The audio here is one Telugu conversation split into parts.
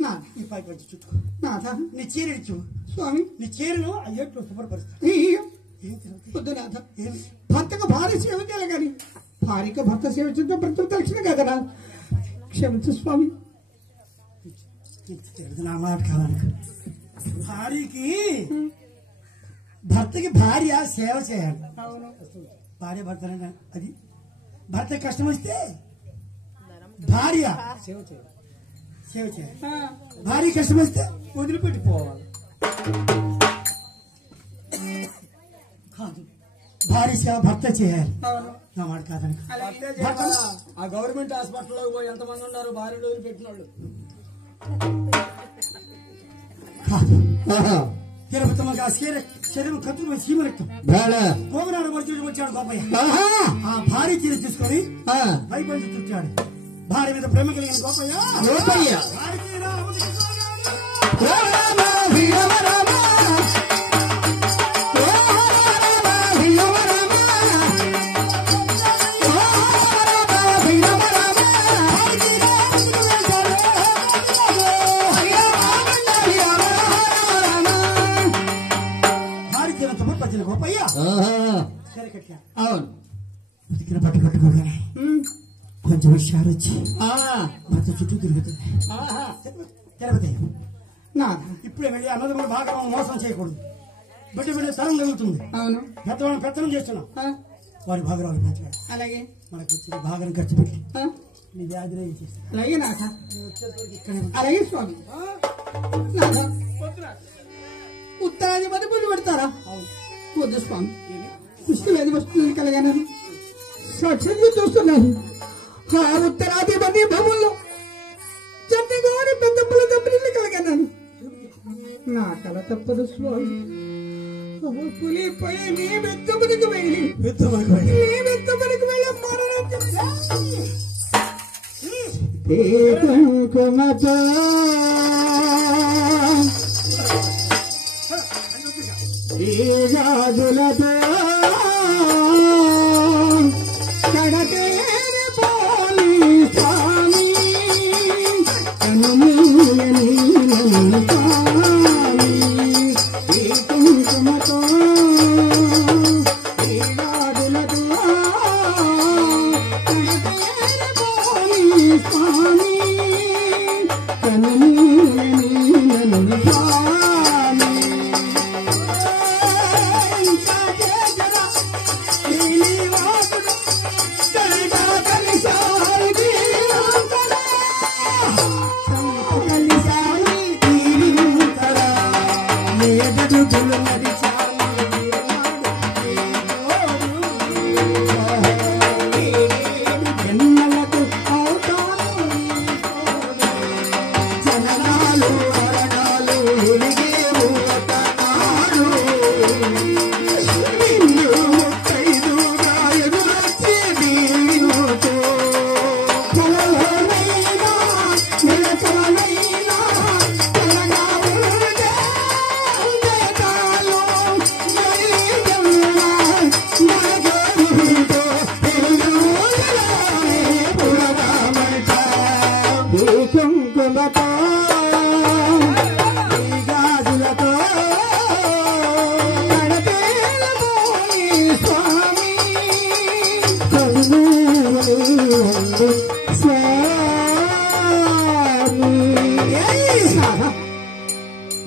నా ఈ పై పంచి చుట్టూ నాథ నీ చీర ఇచ్చు స్వామి నీ చీరను ఆ ఏట్లో శుభ్రపరుస్తాను వద్దు నాథ భర్తకు భార్య సేవ చేయాలి కానీ భార్యకు భర్త సేవ చేస్తే భర్త తెలిసిన కదా నా క్షమించు స్వామి నా మాట కావాలి భార్యకి భర్తకి భార్య సేవ చేయాలి భార్య భర్త అది భర్త కష్టం వస్తే భార్య సేవ చేయాలి భార్య కష్టం వస్తే వదిలిపెట్టిపోవాలి కాదు భార్య సేవ భర్త చేయాలి నా మాట కాదని ఆ గవర్నమెంట్ హాస్పిటల్లో పోయి ఎంతమంది ఉన్నారు భార్యలు వదిలిపెట్టిన వాళ్ళు తిరుపతి శరీరం కత్తులు సీమ రక్తం గోగునాడు వచ్చాడు గోపయ్య ఆ భార్య చీర తీసుకొని వైపంచి చుట్టాడు భార్య మీద ప్రేమ కలిగిన గోపయ్య ఉతికిన పట్టు కట్టుకోగానే కొంచెం హుషారు వచ్చి భర్త చుట్టూ తిరుగుతుంది తిరుపతి నా ఇప్పుడే వెళ్ళి అన్నదమ్ములు బాగా మోసం చేయకూడదు బిడ్డ బిడ్డ తరం తగులుతుంది అవును పెద్దవాళ్ళని పెత్తనం చేస్తున్నాం వాడి భాగరాలు పెంచాడు అలాగే మనకు వచ్చిన భాగం ఖర్చు పెట్టి నీ వ్యాధి అలాగే నాథ అలాగే స్వామి ఉత్తరాది మదుపులు పెడతారా వద్దు స్వామి పుష్టి వ్యాధి వస్తుంది కలగానని సాక్ష్యంగా చూస్తున్నాను ఆ ఉత్తరాది మంది భూముల్లో చండిగోని పెద్దప్పుల కంపెనీలు కలగన్నాను నా కళ తప్పదు స్వామి పులిపోయి నీ మెత్తమనికి వెళ్ళి నీ మెత్తమనికి వెళ్ళి కుంకుమతో ఈ రాజులతో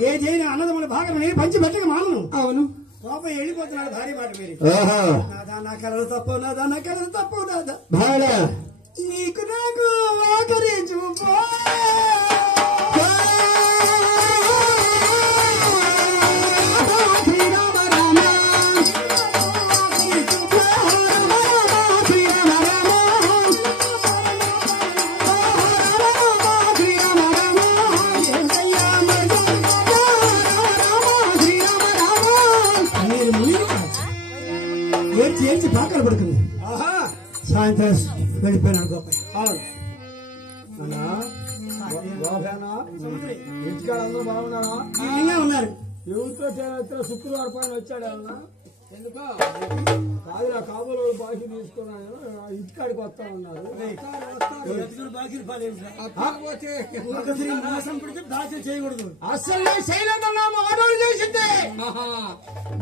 ఏదైనా అన్నదమ్ముల భాగం పంచి పెట్టక మాను అవును కోపం వెళ్ళిపోతున్నాడు భార్య మాట మీరు నాదా నా కలలు తప్పు నాదా నా కలలు తప్పు నాదా భార్య నీకు నాకు ఆఖరి చూపు ఏడ్చి పాకలు పడుతుంది సాయంత్రం వెళ్ళిపోయినాడు గోపాయ్ ఇంటికాడ అందరూ బాగున్నారా ఉన్నారు ఎవరితో శుక్రవారం పైన వచ్చాడు అన్న ఎందుకో కాదురా కాబోలు బాకీ తీసుకున్నాను ఇంటికాడికి వస్తా ఉన్నారు చేయకూడదు. అసలు శైలేంద్ర ఆడవాళ్ళు చేసింది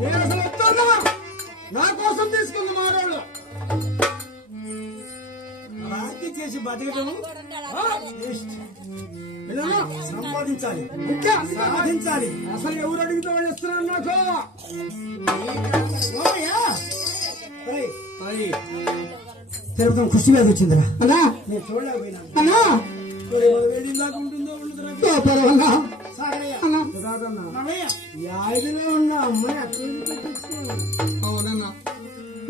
నేను అసలు వస్తున్నా నా కోసం తీసుకుంది ఆడవాళ్ళు బాకీ చేసి బతకడం సంపాదించాలి సాధించాలి. అసలు ఎవరు అడిగితే వాళ్ళు ఇస్తున్నారు నాకు తిరుపతి ఖుషి మీద వచ్చిందిరా అన్నా నేను చూడలేకపోయినా అన్నా వేడిలాగా ఉంటుందో ఉన్న అమ్మాయి అవునన్నా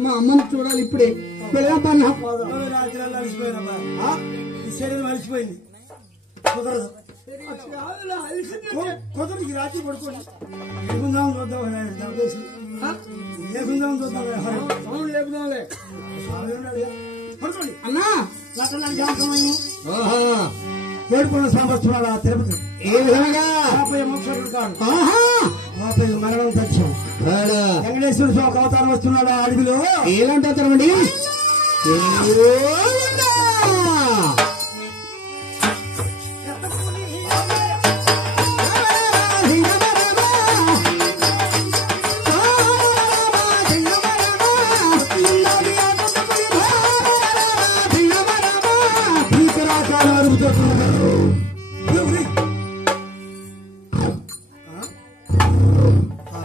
మా అమ్మని చూడాలి ఇప్పుడే వెళ్ళాపన్నా రాత్రి అలసిపోయినా ఈ శరీరం అలసిపోయింది కుదరదు కుదరదు ఈ రాత్రి పడుకోండి ఏకుందాం చూద్దాం ఏకుందాం చూద్దాం సౌండ్ లేపుదాంలే పడుకోండి అన్నా ఏడుకున్న సాంబస్తున్నాడు ఆ తిరుపతి ఏ విధంగా మోక్షుడు కాదు మరణం తథ్యం వెంకటేశ్వర స్వామి ఒక అవతారం వస్తున్నాడు ఆ అడవిలో ఏలంటే అతనండి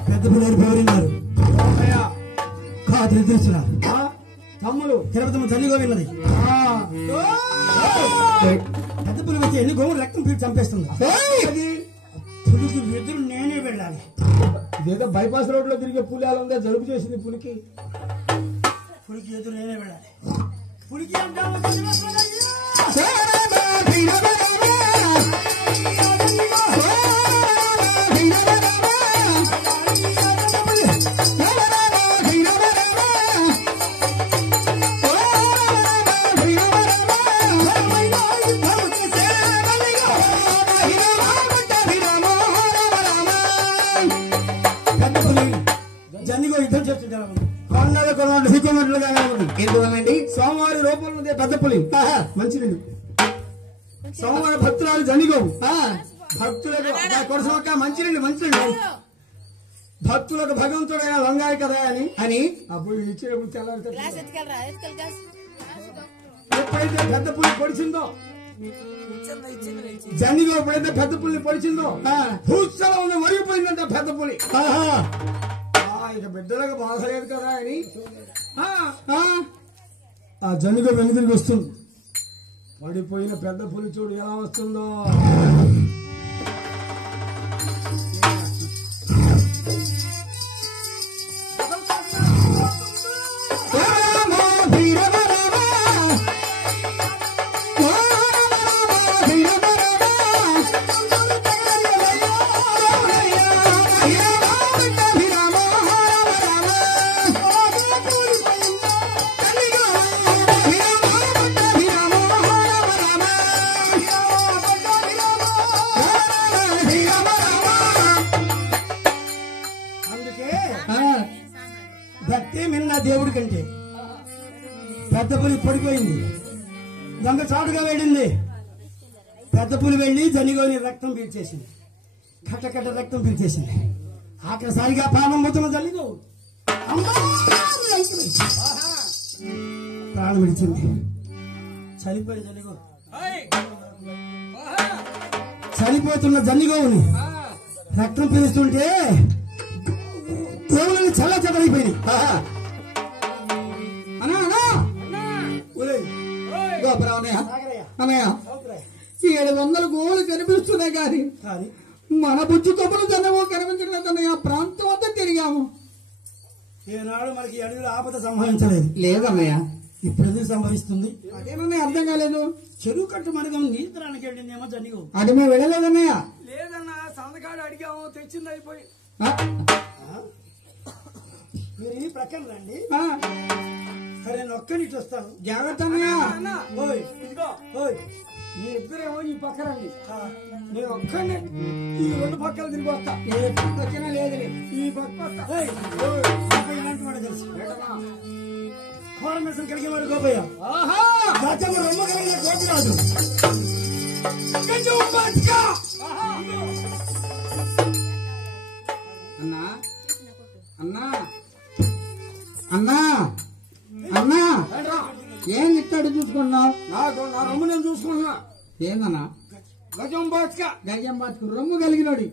పెద్ద పిల్లలు పేరున్నారు కాదు తెలుసున్నారు తమ్ముడు తిరుపతి తల్లిగా విన్నది పెద్ద పులి వచ్చి ఎన్ని గోవులు రక్తం పీడి చంపేస్తుంది. పులికి ఎదురు నేనే వెళ్ళాలి. ఇదేదో బైపాస్ రోడ్ లో తిరిగే పులి అలా ఉందా జలుబు చేసింది పులికి ఎదురు నేనే వెళ్ళాలి. పులికి జన్నిగో యుద్ధం చేస్తుంటారు. కొండలు కొనలు దిక్కున్నట్లుగా ఎందుకనండి సోమవారి రూపంలో ఉంది పెద్ద పులి మంచిది సోమవారి భక్తురాలు జనిగోవు భక్తులకు కొరసమక్క మంచినీళ్ళు భక్తులకు భగవంతుడైన వంగాయి కదా అని అప్పుడు ఇచ్చినప్పుడు ఎప్పుడైతే పెద్ద పులి పొడిచిందో జనిగో ఎప్పుడైతే పెద్ద పులిని పొడిచిందో భూస్థలం ఉన్న వరిగిపోయిందంట పెద్ద పులి. ఇక బిడ్డలకు బాధలేదు కదా అని ఆ జనుగ వెనుదిరిగి వస్తుంది. పడిపోయిన పెద్ద పులి చూడు ఎలా వస్తుందో. భక్తి మిన్న దేవుడి కంటే పెద్ద పులి పడిపోయింది. దొంగ చాటుగా వెళ్ళింది. పెద్ద పులి వెళ్ళి జనిగోని రక్తం పీల్చేసింది. కట్ట రక్తం పీల్చేసింది. ఆఖరిసారిగా ప్రాణం పోతున్న జనిగో ప్రాణం విడిచింది. చనిపోయిన జనిగో చనిపోతున్న జనిగోని రక్తం పీలుస్తుంటే చల్ల చెదరైపోయింది. అన్నయ్య 700 గోళ్ళు కనిపిస్తున్నాయి కానీ మన బుజ్జు కొమ్మలు జనమో కనిపించలేదన్నయ్య. ప్రాంతం అంతా తిరిగాము. ఏనాడు మనకి అడవిలో ఆపద సంభవించలేదు. లేదన్నయ్య ఇప్పుడు ఎందుకు సంభవిస్తుంది? అదేనన్నయ్య అర్థం కాలేదు. చెరువు కట్టు మనకం నీతరానికి వెళ్ళిందేమో జనిగో. అది మేము వెళ్ళలేదన్నయ్య. లేదన్నా సంతకాడు అడిగాము తెచ్చింది అయిపోయి. మీరు ఈ ప్రక్కన రండి. సరే నేను ఒక్కడి ఇటు వస్తాను. జాగ్రత్త అన్నయ్య. ఓయ్ ఇదిగో ఓయ్ మీ ఇద్దరేమో ఈ పక్కరండి, నేను ఒక్కడిని ఈ రెండు పక్కలు తిరిగి వస్తా. ఏ పక్క వచ్చినా లేదులే. ఈ పక్క వస్తా. ఓయ్ గోపయ్య ఇలాంటి వాడు తెలుసు. కోర మిషన్ కలిగేవాడు గోపయ్య. ఆహా గజము రొమ్ము కలిగిన గోపిరాజు. గజం పట్టుకో. అన్నా అన్నా అన్నా అన్నా ఏంది ఇట్టాడు చూసుకున్నావు? నాకు నా రొమ్ము నేను చూసుకుంటున్నా. ఏందన్నా? గజం పట్టుక. గజం పాతికి రొమ్ము కలిగినోడి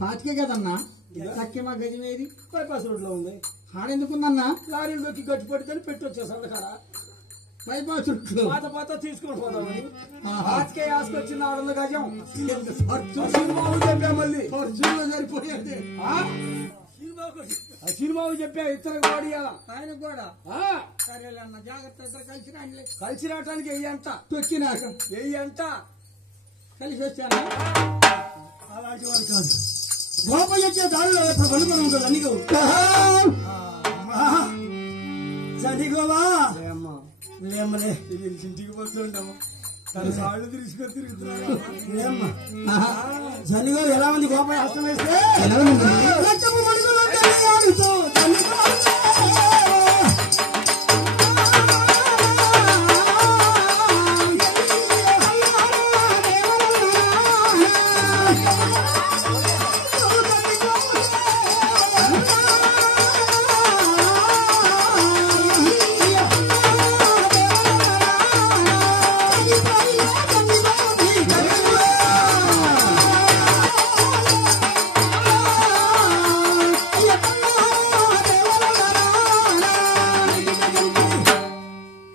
పాతికే కదన్నా. తక్కిమా గజం ఏది? బైపాస్ రోడ్ లో ఉంది. ఆడెందుకుందన్నా? లారీలోకి గట్టి పట్టుకొని పెట్టి వచ్చేసాడు అక్కడ. బైపాస్ చుట్టూ పాత తీసుకుని పోదామని ఆహా. ఆచకే ఆసుకొచ్చింది 600 గజం. ఫార్చ్యూన్ సినిమాకు చెప్పా మళ్ళీ. ఫార్చ్యూన్లో సరిపోయేది. ఆ సినిమాకు చెప్పా ఇతరకు వాడియాలా ఆయన కూడా ఆ, సరేలే అన్న, జాగ్రత్త. ఇద్దరు కలిసి రండి. కలిసి రావటానికి వెయ్యి అంట. తొక్కినాక వెయ్యి అంట. కలిసి వచ్చాను. అలాంటి వాడు కాదు. గోపయ్య వచ్చే దారిలో ఇప్పుడు వలుపురం ఉంటుంది అన్నిగో. చదిగోవా అమ్మా లేమ్మలే ఇంటికి పోతుంటాము. తన సాళ్ళు తీసుకొని తిరుగుతున్నాడు. లేమ్మ జనిగో ఎలా ఉంది గోపయ్య హస్తం వేస్తే ఎలా ఉంది? రక్తపు మడుగులో తల్లి ఆడుతూ జనిగో.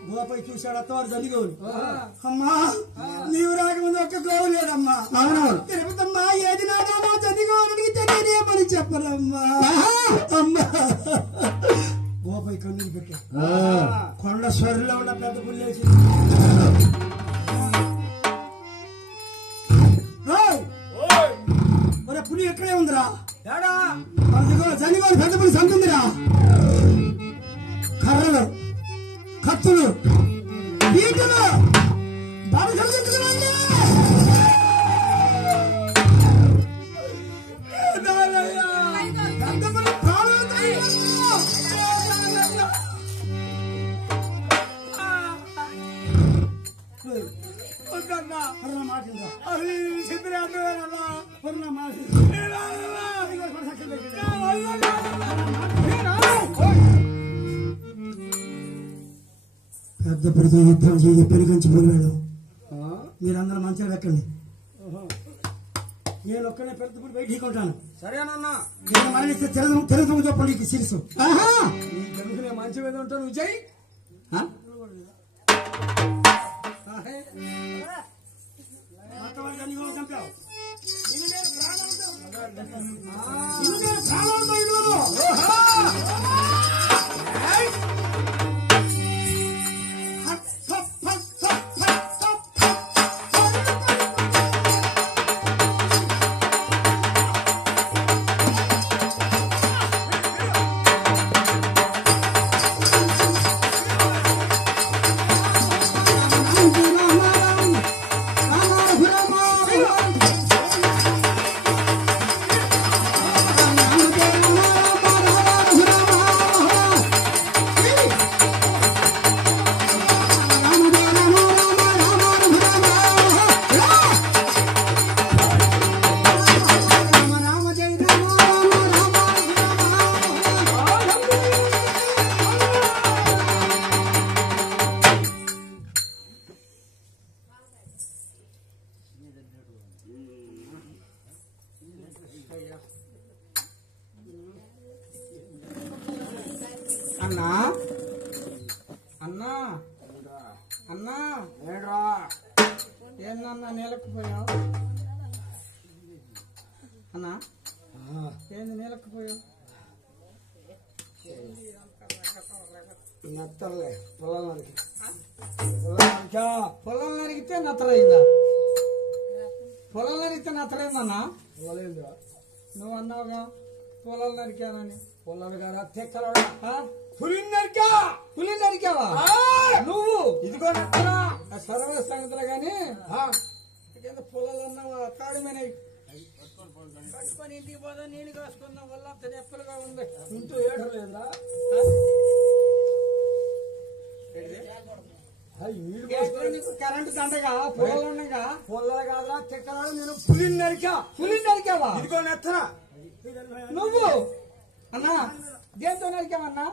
గోపయ్య చూశాడు అత్తవారు జనిగోలు. అమ్మా నీవు రాకముందు ఒక్క గోవు లేదమ్మా. అవునవును. తిరుపతమ్మా ఏది నాదమ్మా చదిగోని అడిగితే నేనేమని చెప్పరమ్మా. అమ్మా గోపయ్య కన్నీరు పెట్టాడు. కొండ స్వరిలో ఉన్న పెద్ద పుల్లేసి మరి పులి ఎక్కడే ఉందిరా? ఏడా అదిగో జనిగోలు పెద్ద పులి సంతుందిరా. కర్రలు కత్తులు బీటులు బాగా చెప్తున్నాండి. వద్దన్నా. మాటిందా అది చెప్పిన అన్నదానన్నా. పూర్ణ మాట పెద్ద పెడితే యుద్ధం చేయి పెరిగించి పోయాడు. మీరందరూ మంచిగా ఎక్కండి. నేను ఒక్కనే పెద్ద పులి బయటికి ఉంటాను. సరేనన్నా. నేను మరణిస్తే తెలుగు చెప్పండి నీకు శిరసు. నీ గనుక నేను మంచి మీద ఉంటాను. నువ్వు చెయ్యి. చంపావు అన్నా అన్నా అన్నా ఏడ్రా ఏందన్నా నీలకపోయావు? అన్నా ఏంది నీలకపోయావు? నత్తలే పొలాలకి పొలం నరిగితే నత్తరైందా? పొలం నరిగితే నత్తరైందన్నా? పొలాలేదురా. నువ్వు అన్నావుగా పొలాలు నరికానని. పొలాలు కాదా తెక్కలడా. పులిని నరికావా నువ్వు? ఇదిగో సరళ సంగతులు గాని పొలాలన్నా కాడమైన కట్టుకొని ఇంటికి పోదా నీళ్ళు కాసుకుందాం వల్ల అంత నెప్పలుగా ఉంది. ఇంటూ ఏడలేదా కరెంటు దండగా పొలాలు ఉండగా పొలాలు కాదా తిక్కలాడు. నేను పులిని నరికావా? ఇదిగో నెత్తరా నువ్వు అన్నా. దేంతో నరికావన్నా?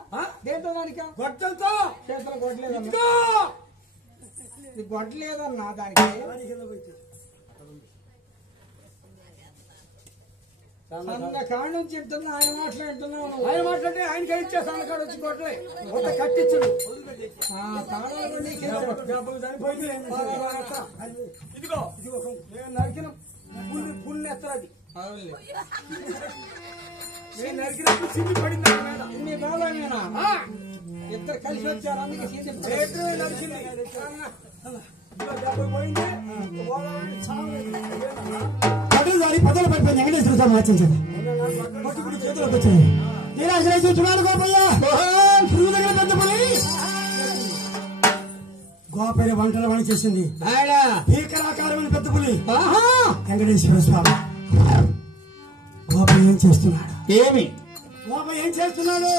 దేంతో నరికా? గొడ్డలతో. చేతులు గొడ్డలేదన్నా. ఇది గొడ్డలేదన్నా దానికి. కాడ నుంచి వింటున్నా ఆయన మాటలు వింటున్నావు. ఆయన మాట్లాడితే ఆయన కలిస్తే సన్నకాడ వచ్చి కొట్టలే ఒక కట్టించుడు. ఇదిగో నేను నరికిన పుల్ని ఎత్తరాది. నేను నరికినప్పుడు సింది పడింది మీ బాబాయేనా? ఇద్దరు కలిసి వచ్చారు అందుకే సింది నరికింది. పడుదారి పదలు పడిపోయింది. వెంకటేశ్వర స్వామి వాచించారు. చేతులకు వచ్చాయి. నిరాశ్రయించి చూడాలి గోపయ్య. దగ్గర పెద్ద పులి గోపయ్య వంటల పని చేసింది. భీకరాకారమైన పెద్ద పులి వెంకటేశ్వర స్వామి. గోపయ్య ఏం చేస్తున్నాడు? గోపయ్య ఏం చేస్తున్నాడు?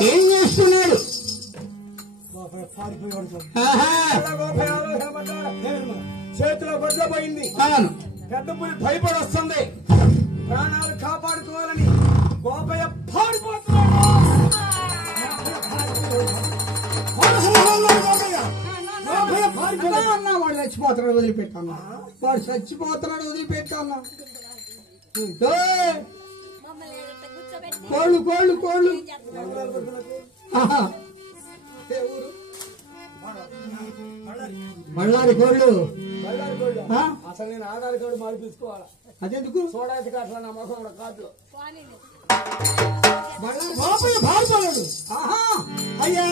చేతిలో గొడ్ల పోయింది. పెద్ద పులి భయపడి వస్తుంది. ప్రాణాలు కాపాడుకోవాలని గోపయ్య పాడిపోతున్నాడు. వాడు చచ్చిపోతున్నాడు వదిలిపెట్టాను. వాడు చచ్చిపోతున్నాడు వదిలిపెట్టాను. కోళ్ళు కోళ్ళు కోళ్ళు బళ్ళారి కోళ్ళు. అసలు నేను ఆధార్ కార్డు మార్పించుకోవాలా? అదెందుకు? చూడడానికి అట్లా నా మొహం కార్డులో భారతడు. అయ్యా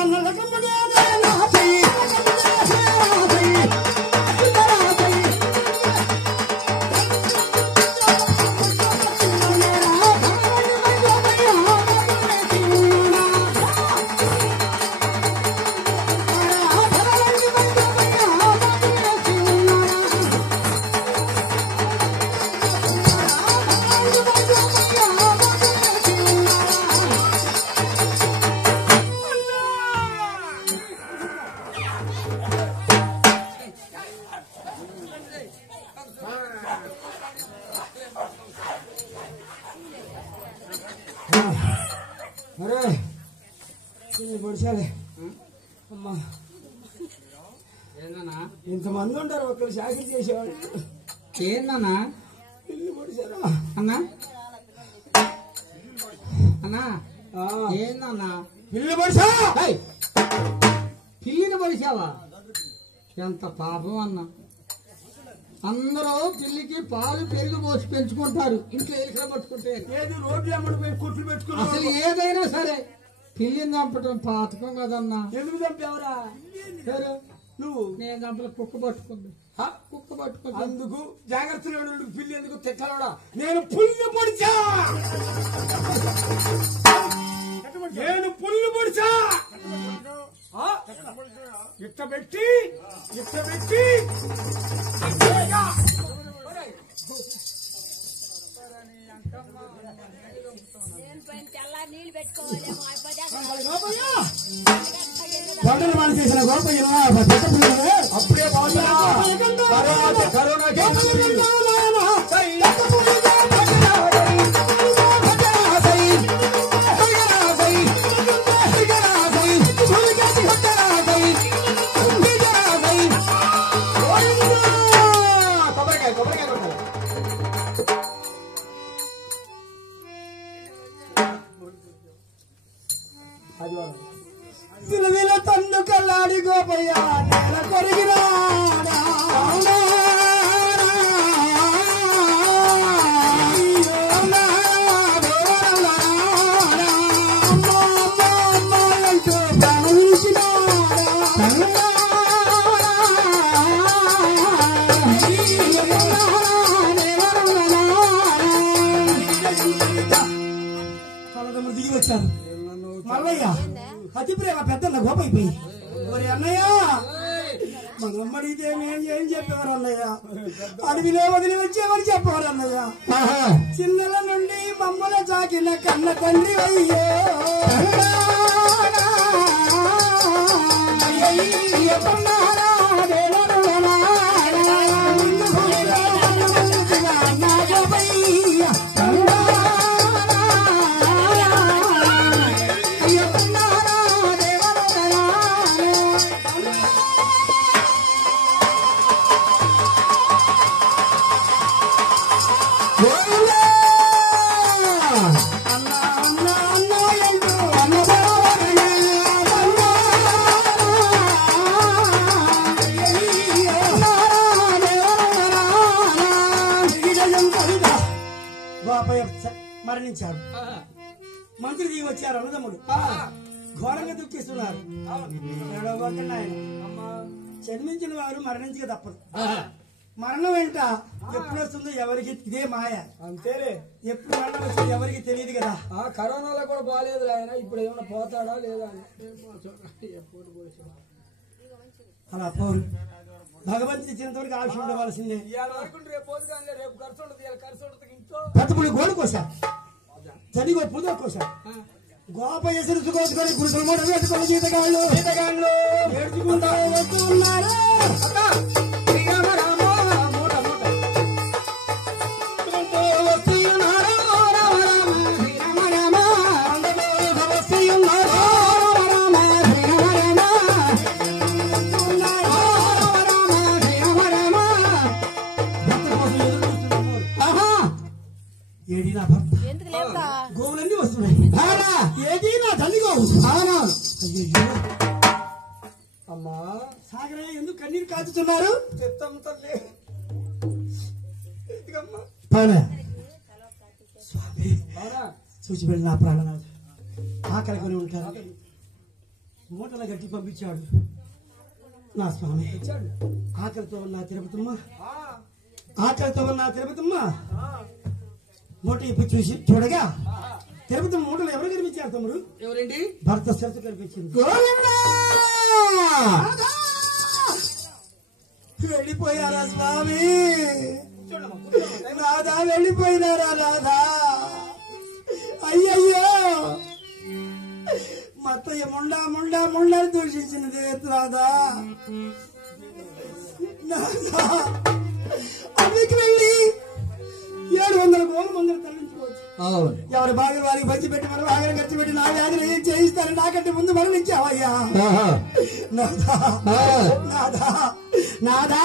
అమ్మా ఇంతమంది ఉంటారు. ఒక్కరు షాకిల్ చేసేవాళ్ళు. ఏందన్నా పిల్లి పొడిచారా అన్నా? అన్నా ఏందన్నా పిల్లి పొడిచా? పిల్లిని పొడిచావా? ఎంత పాపం అన్నా. అందరూ పిల్లికి పాలు పెరుగు పోసి పెంచుకుంటారు. ఇంట్లో ఎలుకలు పట్టుకుంటే ఏది రోడ్లు అమ్మడి కుట్లు పెట్టుకుని అసలు ఏదైనా సరే పిల్లిని చంపటం పాతకం కదన్నా. ఎందుకు చంపావరా? నువ్వు నేను చంపల కుక్క పట్టుకుంది. కుక్క పట్టుకుంది అందుకు జాగ్రత్తగా పిల్లి ఎందుకు తెక్కలోడా? నేను పుల్లు పొడిచా. నేను పుల్లు పొడిచా. ఇట్ట పెట్టి వంటలు పని చేసిన గోపయ్య అప్పుడే విల తన్ను కల్లాడి గోపయ్య నేల కొరిగినా దిగి వచ్చారు. మల్లయ్య అతి ప్రేమ పెద్ద గోపైపోయి మరి అన్నయ్య మనమ్మడితే ఏం చెప్పేవారు అన్నయ్య అడవిలో వదిలి వచ్చేవారు చెప్పేవారు అన్నయ్య చిన్నల నుండి మమ్మల చాకిన కన్న తండ్రి అయ్యో మరణించారు. మంత్రి దిగి వచ్చారు. అన్నదమ్ముడు ఘోరంగా దుఃఖిస్తున్నారు. జన్మించిన వారు మరణించక తప్పదు. మరణం వెంట ఎప్పుడు వస్తుందో ఎవరికి ఇదే మాయ. అంతేలే, ఎప్పుడు మరణం వస్తుందో ఎవరికి తెలియదు కదా. కరోనాలో కూడా బాగాలేదు ఆయన, ఇప్పుడు ఏమైనా పోతాడా లేదా అలా పోరు. భగవంతుడు ఇచ్చినంత వరకు ఆశ ఉండవలసిందే. పెద్దపుడు గోడు కోసా, చనిగో పూజ కోసా, గోప ఎసురు కోసుకొని గురుకుల మూట పెట్టుకొని జీతగాళ్ళు ఏడ్చుకుంటా వస్తున్నారు. గోవులన్నీ వస్తున్నాయి. ఏది నా తల్లి గోవు. అమ్మా సాగరయ్య ఎందుకు కన్నీరు కాచుతున్నారు? స్వామి చూచిబెళ్ళి నా ప్రాణనాథు ఆకలి కొని ఉంటారు. మూటలు గట్టి పంపించాడు నా స్వామి. ఆకలితో ఉన్న తిరుపతమ్మ మూట ఇప్పుడు చూడగా తిరుపతి మూటలు ఎవరు కనిపించారు తమ్ముడు? ఎవరండి? భర్త సరస్సు కనిపించింది. వెళ్ళిపోయారా స్వామి? రాధా వెళ్ళిపోయినారా రాధా? అయ్యయ్యో మత్తయ్య ముండా దూషించినది రాధా. అందుకు వెళ్ళి 700 గోవుల మందులు తరలించుకోవచ్చు. ఎవరి బాగా వారికి పంచి పెట్టి మనం బాగా ఖర్చు పెట్టి నా వ్యాధులు ఏం చేయిస్తారు? నాకంటే ముందు మరణించావయ్యా నాదా.